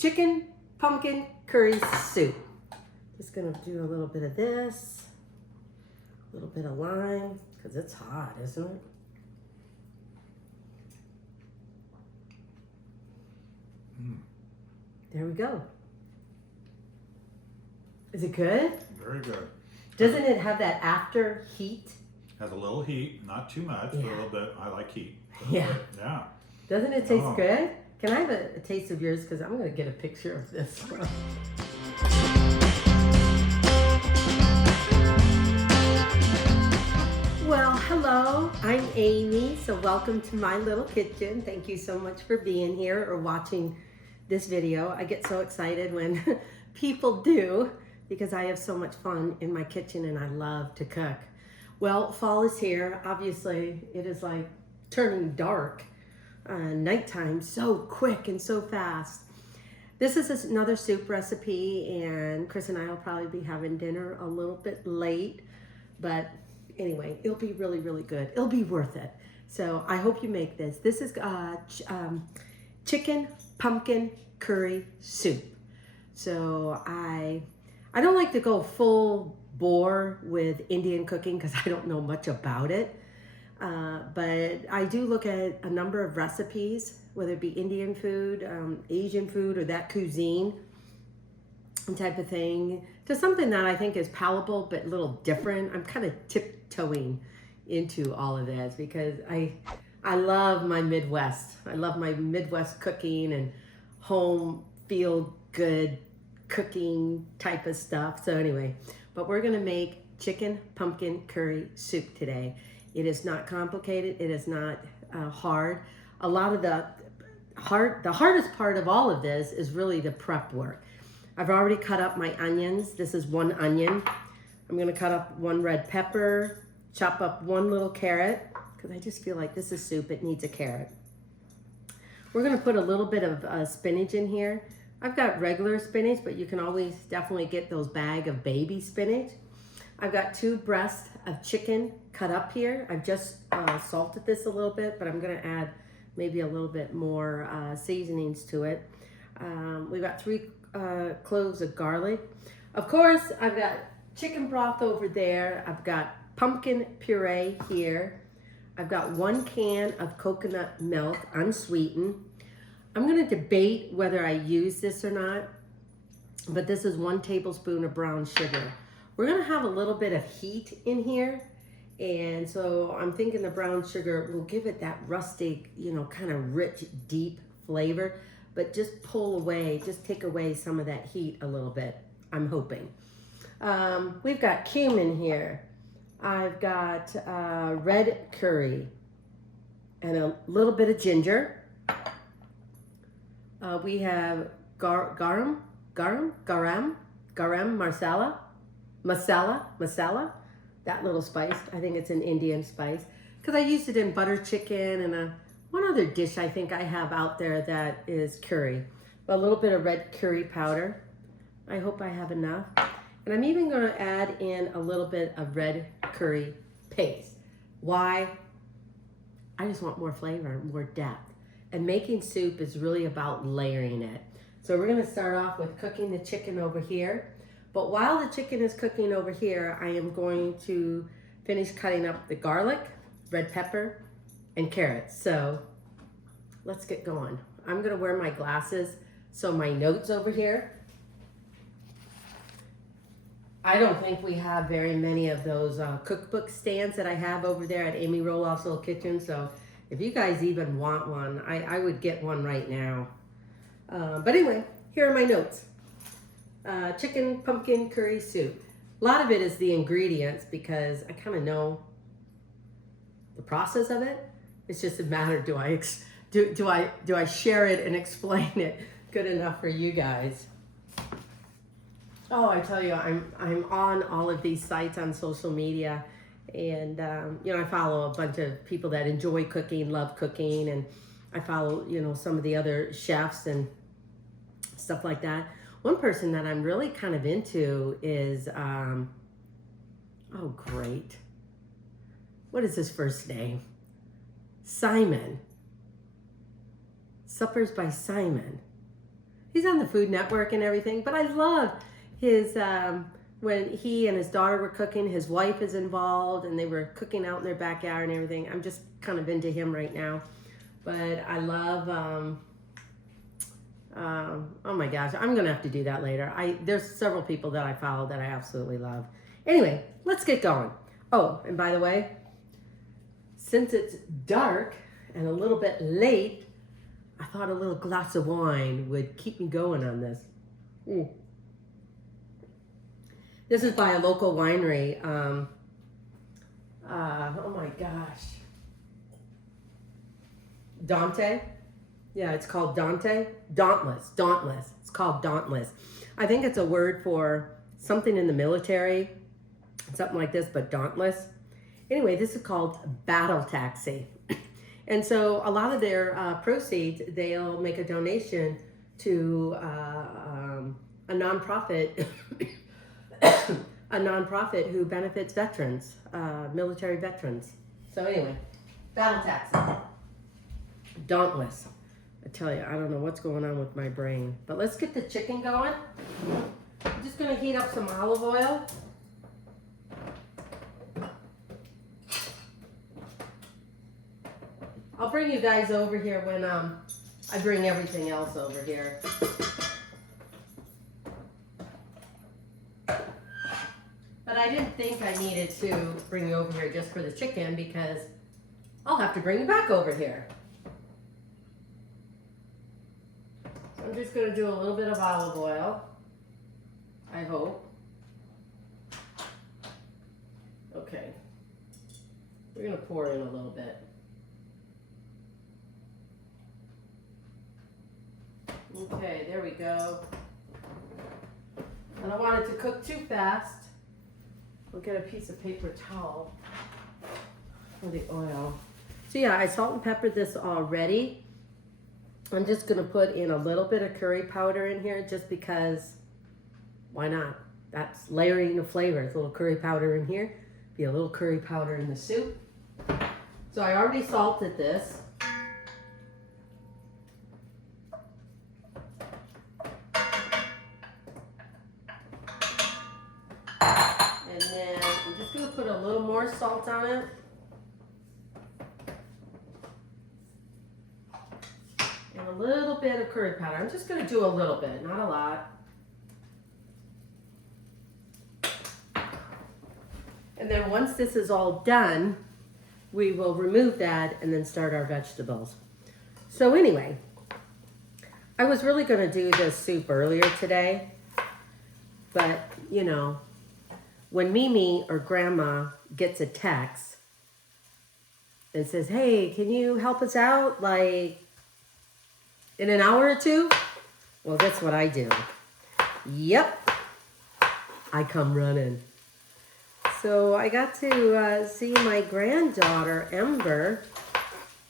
chicken pumpkin curry soup. Just gonna do a little bit of this, a little bit of lime, because it's hot, isn't it? There we go. Is it good? Very good. Doesn't it have that after heat? Has a little heat, not too much, but a little bit. I like heat. Yeah. Yeah. Doesn't it taste good? Can I have a taste of yours? Because I'm going to get a picture of this. Well, hello, I'm Amy. So welcome to my little kitchen. Thank you so much for being here or watching this video. I get so excited when people do because I have so much fun in my kitchen and I love to cook. Well, fall is here. Obviously, it is like turning dark. Nighttime so quick and so fast. This is another soup recipe, and Chris and I will probably be having dinner a little bit late, but anyway, it'll be really, really good. It'll be worth it. So I hope you make this. This is chicken pumpkin curry soup. So I don't like to go full bore with Indian cooking because I don't know much about it. But I do look at a number of recipes, whether it be Indian food, Asian food, or that cuisine type of thing, to something that I think is palatable but a little different. I'm kind of tiptoeing into all of this because I love my Midwest. I love my Midwest cooking and home feel good cooking type of stuff. So anyway, but we're gonna make chicken pumpkin curry soup today. It is not complicated. It is not hard. A lot of the hardest part of all of this is really the prep work. I've already cut up my onions. This is one onion. I'm gonna cut up one red pepper, chop up one little carrot, because I just feel like this is soup, it needs a carrot. We're gonna put a little bit of spinach in here. I've got regular spinach, but you can always definitely get those bag of baby spinach. I've got 2 breasts of chicken cut up here. I've just salted this a little bit, but I'm gonna add maybe a little bit more seasonings to it. We've got 3 cloves of garlic. Of course, I've got chicken broth over there. I've got pumpkin puree here. I've got 1 can of coconut milk, unsweetened. I'm gonna debate whether I use this or not, but this is 1 tablespoon of brown sugar. We're gonna have a little bit of heat in here, and so I'm thinking the brown sugar will give it that rustic, kind of rich, deep flavor, but just take away some of that heat a little bit, I'm hoping. We've got cumin here. I've got red curry and a little bit of ginger. We have garam masala, that little spice. I think it's an Indian spice because I used it in butter chicken and one other dish I think I have out there that is curry. A little bit of red curry powder. I hope I have enough. And I'm even going to add in a little bit of red curry paste. Why? I just want more flavor, more depth. And making soup is really about layering it. So we're going to start off with cooking the chicken over here. But while the chicken is cooking over here, I am going to finish cutting up the garlic, red pepper, and carrots. So let's get going. I'm gonna wear my glasses, so my notes over here. I don't think we have very many of those cookbook stands that I have over there at Amy Roloff's Little Kitchen. So if you guys even want one, I would get one right now. But anyway, here are my notes. Chicken pumpkin curry soup. A lot of it is the ingredients because I kind of know the process of it. It's just a matter, do I share it and explain it good enough for you guys? Oh, I tell you, I'm on all of these sites on social media, and I follow a bunch of people that enjoy cooking, love cooking, and I follow some of the other chefs and stuff like that. One person that I'm really kind of into is, oh great, what is his first name? Simon. Suppers by Simon. He's on the Food Network and everything. But I love his, when he and his daughter were cooking, his wife is involved and they were cooking out in their backyard and everything. I'm just kind of into him right now. But I love, oh my gosh, I'm going to have to do that later. There's several people that I follow that I absolutely love. Anyway, let's get going. Oh, and by the way, since it's dark and a little bit late, I thought a little glass of wine would keep me going on this. This is by a local winery. Oh my gosh. Dante? Yeah, it's called Dante. Dauntless. It's called Dauntless. I think it's a word for something in the military, something like this, but dauntless. Anyway, this is called Battle Taxi. And so a lot of their proceeds, they'll make a donation to a nonprofit, a nonprofit who benefits veterans, military veterans. So anyway, Battle Taxi. Dauntless. I tell you, I don't know what's going on with my brain. But let's get the chicken going. I'm just going to heat up some olive oil. I'll bring you guys over here when I bring everything else over here. But I didn't think I needed to bring you over here just for the chicken because I'll have to bring you back over here. So I'm just going to do a little bit of olive oil, I hope. Okay. We're going to pour in a little bit. Okay, there we go. I don't want it to cook too fast. We'll get a piece of paper towel for the oil. So yeah, I salt and peppered this already. I'm just gonna put in a little bit of curry powder in here just because, why not? That's layering the flavors. A little curry powder in here, be a little curry powder in the soup. So I already salted this. And then I'm just going to put a little more salt on it. And a little bit of curry powder. I'm just going to do a little bit, not a lot. And then once this is all done, we will remove that and then start our vegetables. So anyway, I was really going to do this soup earlier today, but you know, when Mimi or Grandma gets a text and says, hey, can you help us out like in an hour or two? Well, that's what I do. Yep, I come running. So I got to see my granddaughter, Ember.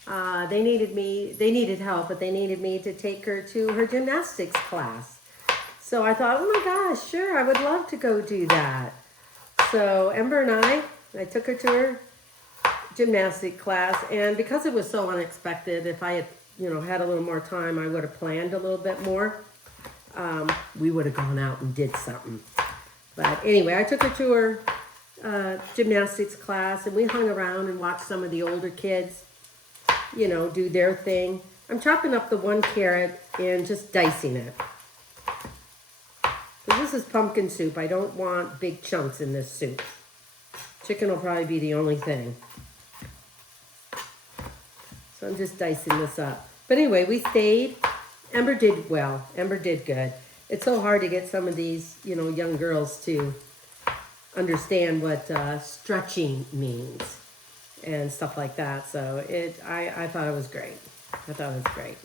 They needed help, but they needed me to take her to her gymnastics class. So I thought, oh my gosh, sure, I would love to go do that. So Ember and I took her to her gymnastics class, and because it was so unexpected, if I had, had a little more time, I would have planned a little bit more. We would have gone out and did something. But anyway, I took her to her gymnastics class, and we hung around and watched some of the older kids, do their thing. I'm chopping up the 1 carrot and just dicing it. This is pumpkin soup. I don't want big chunks in this soup. Chicken will probably be the only thing. So I'm just dicing this up. But anyway, we stayed. Ember did well. Ember did good. It's so hard to get some of these, young girls to understand what stretching means and stuff like that. So I thought it was great. I thought it was great.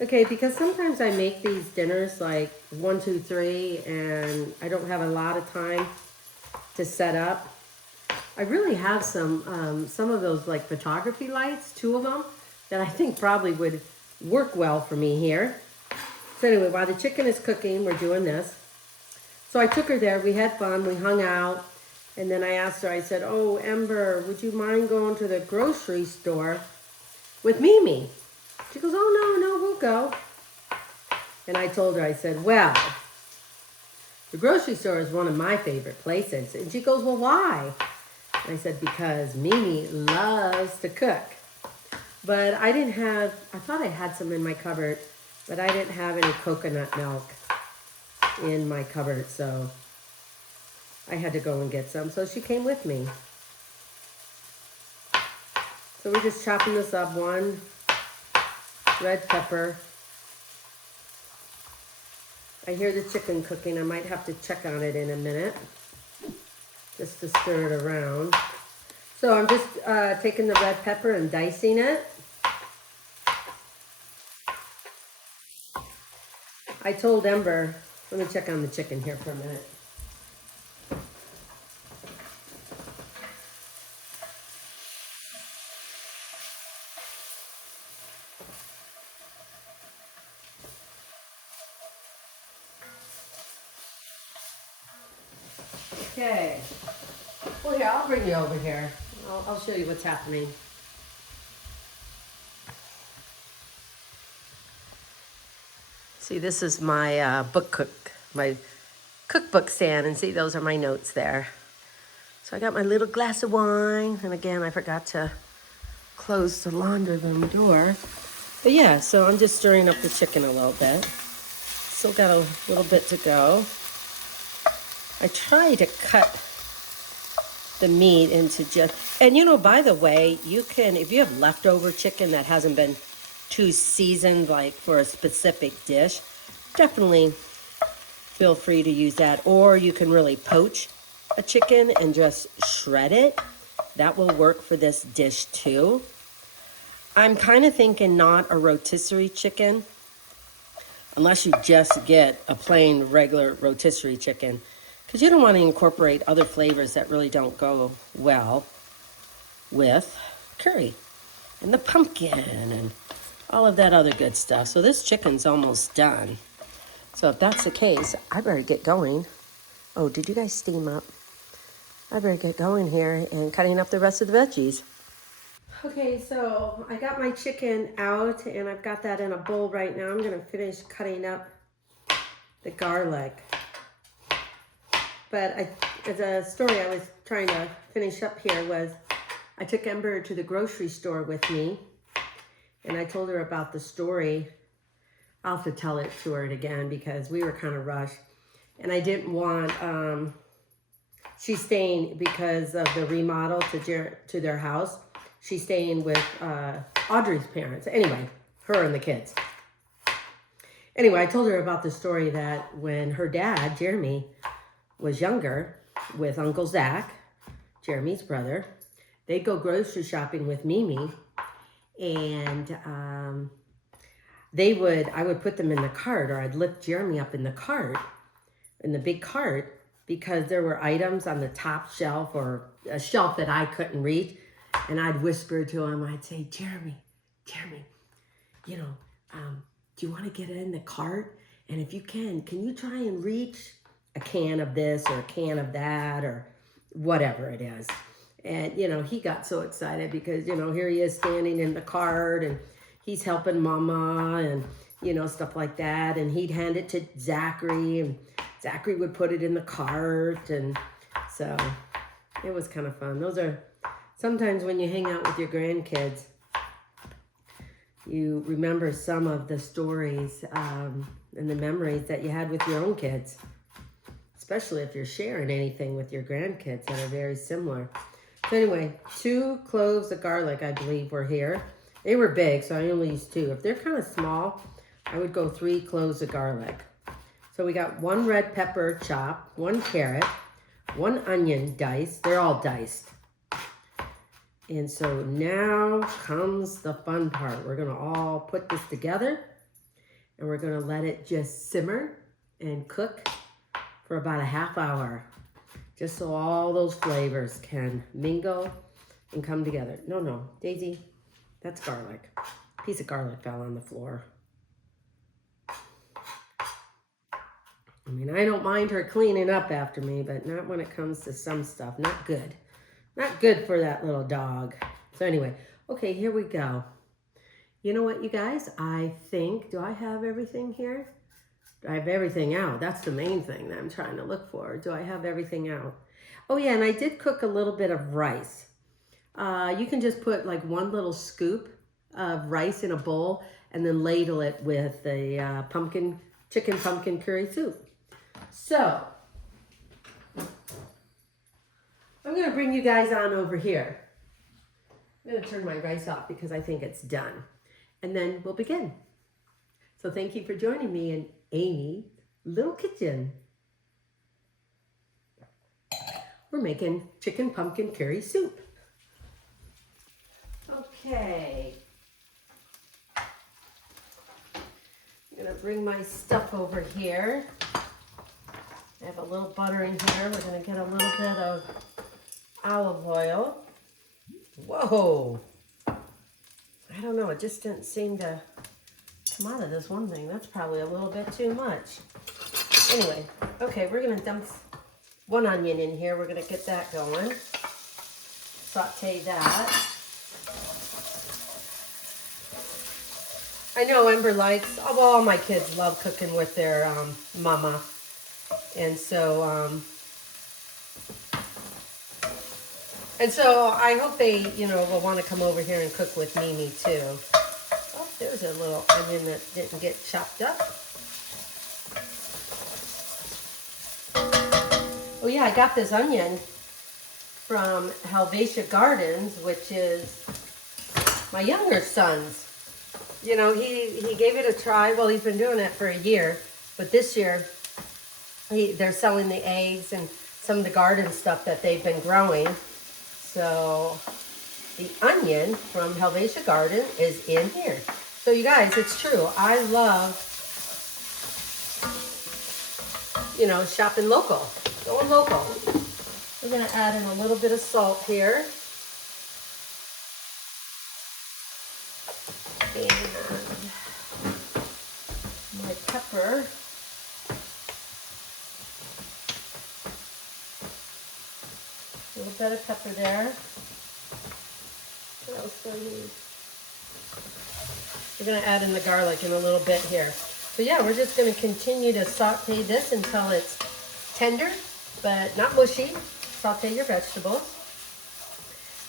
Okay, because sometimes I make these dinners like 1, 2, 3, and I don't have a lot of time to set up. I really have some of those like photography lights, 2 of them, that I think probably would work well for me here. So anyway, while the chicken is cooking, we're doing this. So I took her there, we had fun, we hung out, and then I asked her, I said, oh, Ember, would you mind going to the grocery store with Mimi? She goes, oh, no, we'll go. And I told her, I said, well, the grocery store is one of my favorite places. And she goes, well, why? And I said, because Mimi loves to cook. But I didn't have, I thought I had some in my cupboard, but I didn't have any coconut milk in my cupboard. So I had to go and get some. So she came with me. So we're just chopping this up. 1 red pepper. I hear the chicken cooking. I might have to check on it in a minute, just to stir it around. So I'm just taking the red pepper and dicing it. I told Ember, let me check on the chicken here for a minute. Okay. Well, here, I'll bring you over here. I'll show you what's happening. See, this is my my cookbook stand, and see, those are my notes there. So I got my little glass of wine, and again, I forgot to close the laundry room door. But yeah, so I'm just stirring up the chicken a little bit. Still got a little bit to go. I try to cut the meat into just, and you know, by the way, you can, if you have leftover chicken that hasn't been too seasoned, like for a specific dish, definitely feel free to use that. Or you can really poach a chicken and just shred it. That will work for this dish too. I'm kind of thinking not a rotisserie chicken, unless you just get a plain regular rotisserie chicken, because you don't want to incorporate other flavors that really don't go well with curry and the pumpkin and all of that other good stuff. So this chicken's almost done. So if that's the case, I better get going. Oh, did you guys steam up? I better get going here and cutting up the rest of the veggies. Okay, so I got my chicken out and I've got that in a bowl right now. I'm gonna finish cutting up the garlic. But the story I was trying to finish up here was I took Ember to the grocery store with me and I told her about the story. I'll have to tell it to her again because we were kind of rushed. And I didn't want, she's staying because of the remodel to their house. She's staying with Audrey's parents. Anyway, her and the kids. Anyway, I told her about the story that when her dad, Jeremy, was younger with Uncle Zach, Jeremy's brother, they'd go grocery shopping with Mimi, and I would put them in the cart, or I'd lift Jeremy up in the cart, in the big cart, because there were items on the top shelf or a shelf that I couldn't reach, and I'd whisper to him, I'd say, Jeremy, you know, do you want to get in the cart? And if you can you try and reach a can of this or a can of that or whatever it is? And, you know, he got so excited because, you know, here he is standing in the cart and he's helping Mama and, you know, stuff like that. And he'd hand it to Zachary and Zachary would put it in the cart. And so it was kind of fun. Those are sometimes when you hang out with your grandkids, you remember some of the stories and the memories that you had with your own kids, especially if you're sharing anything with your grandkids that are very similar. So anyway, 2 cloves of garlic, I believe, were here. They were big, so I only used 2. If they're kind of small, I would go 3 cloves of garlic. So we got 1 red pepper chopped, 1 carrot, 1 onion diced. They're all diced. And so now comes the fun part. We're gonna all put this together and we're gonna let it just simmer and cook for about a half hour, just so all those flavors can mingle and come together. No, Daisy, that's garlic. A piece of garlic fell on the floor. I mean, I don't mind her cleaning up after me, but not when it comes to some stuff. Not good. Not good for that little dog. So anyway, okay, here we go. You know what, you guys? I think, do I have everything here? Do I have everything out? That's the main thing that I'm trying to look for. Do I have everything out? Oh yeah, and I did cook a little bit of rice. You can just put like one little scoop of rice in a bowl and then ladle it with the chicken pumpkin curry soup. So, I'm gonna bring you guys on over here. I'm gonna turn my rice off because I think it's done. And then we'll begin. So thank you for joining me in Amy's Little Kitchen. We're making chicken pumpkin curry soup. Okay. I'm gonna bring my stuff over here. I have a little butter in here. We're gonna get a little bit of olive oil. Whoa! I don't know, it just didn't seem to come out of this one thing. That's probably a little bit too much. Anyway, okay, we're gonna dump one onion in here. We're gonna get that going. Saute that. I know Ember likes, all my kids love cooking with their mama. And so I hope they, will want to come over here and cook with Mimi too. Oh, there's a little onion that didn't get chopped up. Oh yeah, I got this onion from Helvetia Gardens, which is my younger son's. He gave it a try. Well, he's been doing it for a year, but this year they're selling the eggs and some of the garden stuff that they've been growing. So the onion from Helvetia Garden is in here. So you guys, it's true. I love, shopping local, going local. We're gonna add in a little bit of salt here. And my pepper. A little bit of pepper there. What else do I need? We're going to add in the garlic in a little bit here. So yeah, we're just going to continue to saute this until it's tender, but not mushy. Saute your vegetables.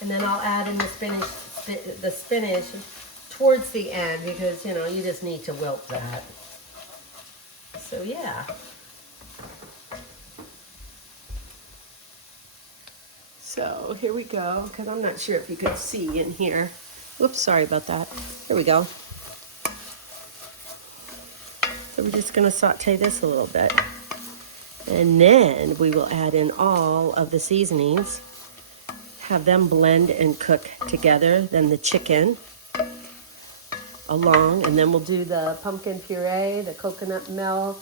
And then I'll add in the spinach towards the end because, you just need to wilt that. So yeah. So here we go, because I'm not sure if you could see in here. Oops, sorry about that. Here we go. So we're just going to saute this a little bit. And then we will add in all of the seasonings, have them blend and cook together, then the chicken along, and then we'll do the pumpkin puree, the coconut milk,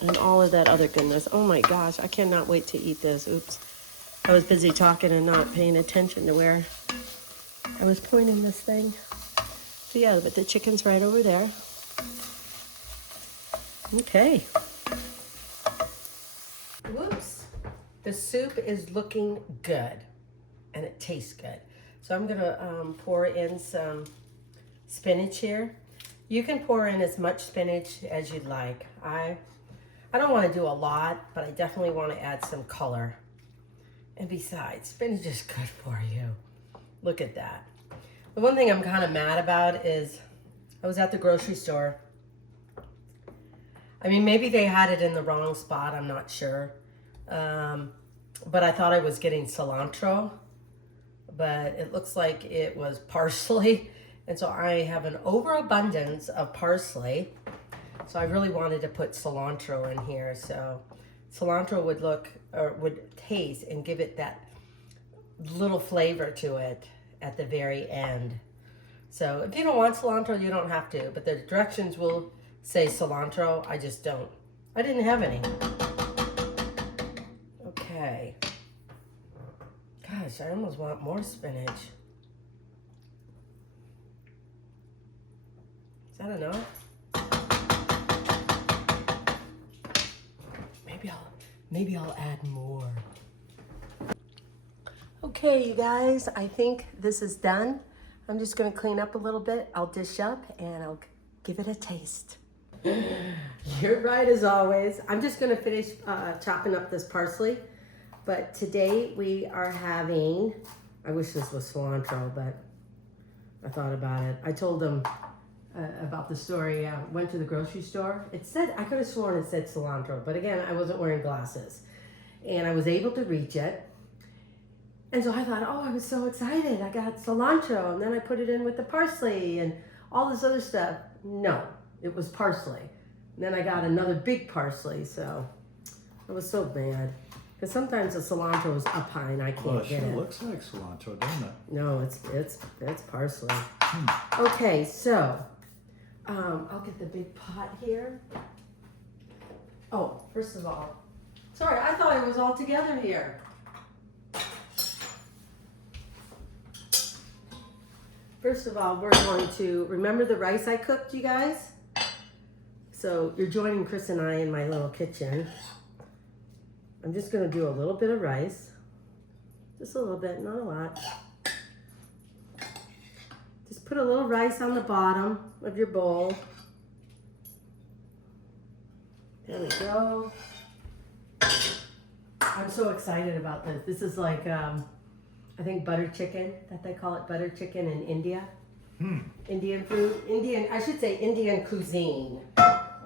and all of that other goodness. Oh my gosh, I cannot wait to eat this. Oops. I was busy talking and not paying attention to where I was pointing this thing. So yeah, but the chicken's right over there. Okay. Whoops. The soup is looking good and it tastes good. So I'm gonna pour in some spinach here. You can pour in as much spinach as you'd like. I don't want to do a lot, but I definitely want to add some color. And besides, spinach is good for you. Look at that. The one thing I'm kind of mad about is I was at the grocery store. I mean, maybe they had it in the wrong spot. I'm not sure. But I thought I was getting cilantro. But it looks like it was parsley. And so I have an overabundance of parsley. So I really wanted to put cilantro in here. So cilantro would taste and give it that little flavor to it at the very end. So if you don't want cilantro, you don't have to. But the directions will say cilantro. I just don't. I didn't have any. Okay. Gosh, I almost want more spinach. Is that enough? Maybe I'll add more. Okay, you guys, I think this is done. I'm just gonna clean up a little bit. I'll dish up and I'll give it a taste. You're right as always. I'm just going to finish chopping up this parsley. But today we are having, I wish this was cilantro, but I thought about it. I told them about the story. Went to the grocery store. It said, I could have sworn it said cilantro, but again, I wasn't wearing glasses. And I was able to reach it. And so I thought, oh, I was so excited. I got cilantro, and then I put it in with the parsley and all this other stuff. No, it was parsley. And then I got another big parsley, so I was so mad. Because sometimes the cilantro is up high and I can't get it. It looks like cilantro, doesn't it? No, it's parsley. Okay, so I'll get the big pot here. Oh, first of all, sorry, I thought it was all together here. First of all, we're going to, remember the rice I cooked, you guys? So you're joining Chris and I in my little kitchen. I'm just going to do a little bit of rice. Just a little bit, not a lot. Just put a little rice on the bottom of your bowl. There we go. I'm so excited about this. This is like, I think butter chicken, that they call it butter chicken in India. Indian food, I should say Indian cuisine.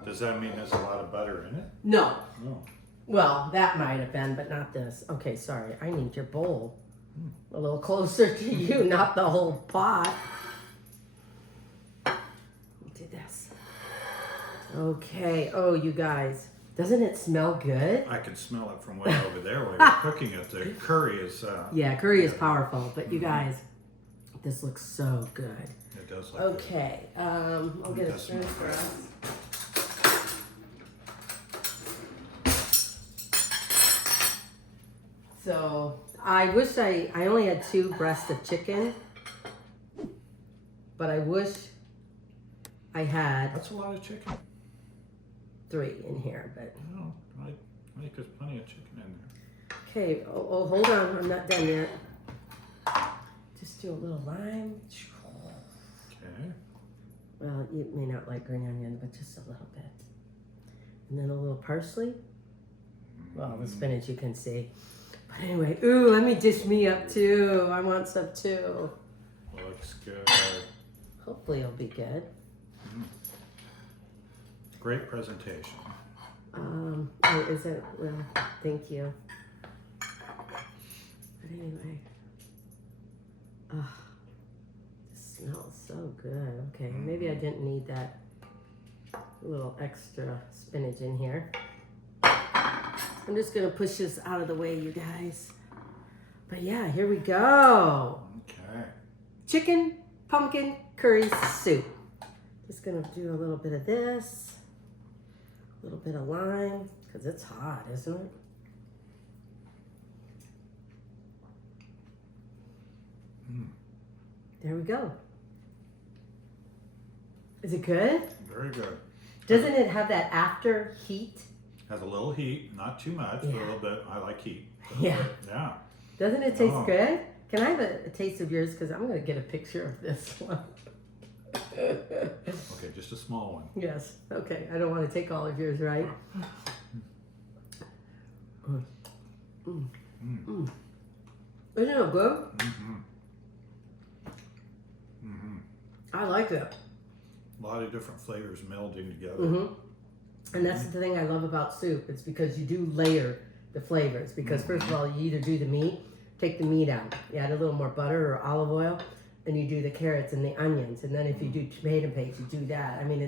Does that mean there's a lot of butter in it? No. No. Well, that might have been, but not this. Okay, sorry. I need your bowl a little closer to you, not the whole pot. Do this. Okay. Oh, you guys. Doesn't it smell good? I can smell it from way over there while you're cooking it. The curry is... yeah, curry is powerful, but you guys, this looks so good. It does look good. Okay. I'll get a spoon for us. So I wish I only had 2 breasts of chicken, but I wish I had That's a lot of chicken. 3 in here, but. No, I think there's plenty of chicken in there. Okay, oh, hold on, I'm not done yet. Just do a little lime. Okay. Well, you may not like green onion, but just a little bit. And then a little parsley. Well, the spinach you can see. But anyway, ooh, let me dish me up too. I want some too. Looks good. Hopefully it'll be good. Great presentation. Oh, is it? Well, thank you. But anyway. Oh, this smells so good. Okay, maybe I didn't need that little extra spinach in here. I'm just gonna push this out of the way, you guys. But yeah, here we go. Okay. Chicken pumpkin curry soup. Just gonna do a little bit of this, a little bit of lime, because it's hot, isn't it? There we go. Is it good? Very good. Doesn't it have that after heat? Has a little heat, not too much, but a little bit. I like heat. Yeah. Yeah. Doesn't it taste good? Can I have a taste of yours? Because I'm going to get a picture of this one. Okay, just a small one. Yes. Okay. I don't want to take all of yours, right? Isn't it good? I like it. A lot of different flavors melding together. And that's the thing I love about soup. It's because you do layer the flavors. Because first of all, you either do the meat, take the meat out, you add a little more butter or olive oil, and you do the carrots and the onions. And then if you do tomato paste, you do that. I mean,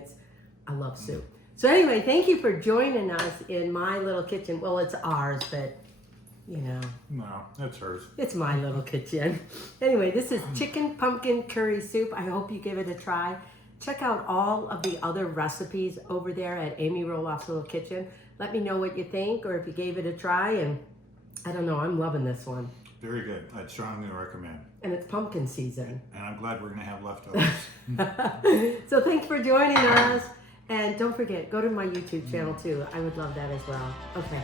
I love soup. So anyway, thank you for joining us in my little kitchen. Well, it's ours, but you know. No, that's hers. It's my little kitchen. Anyway, this is chicken pumpkin curry soup. I hope you give it a try. Check out all of the other recipes over there at Amy Roloff's Little Kitchen. Let me know what you think or if you gave it a try. And I don't know, I'm loving this one. Very good. I'd strongly recommend. And it's pumpkin season. And I'm glad we're going to have leftovers. So thanks for joining us. And don't forget, go to my YouTube channel too. I would love that as well. Okay.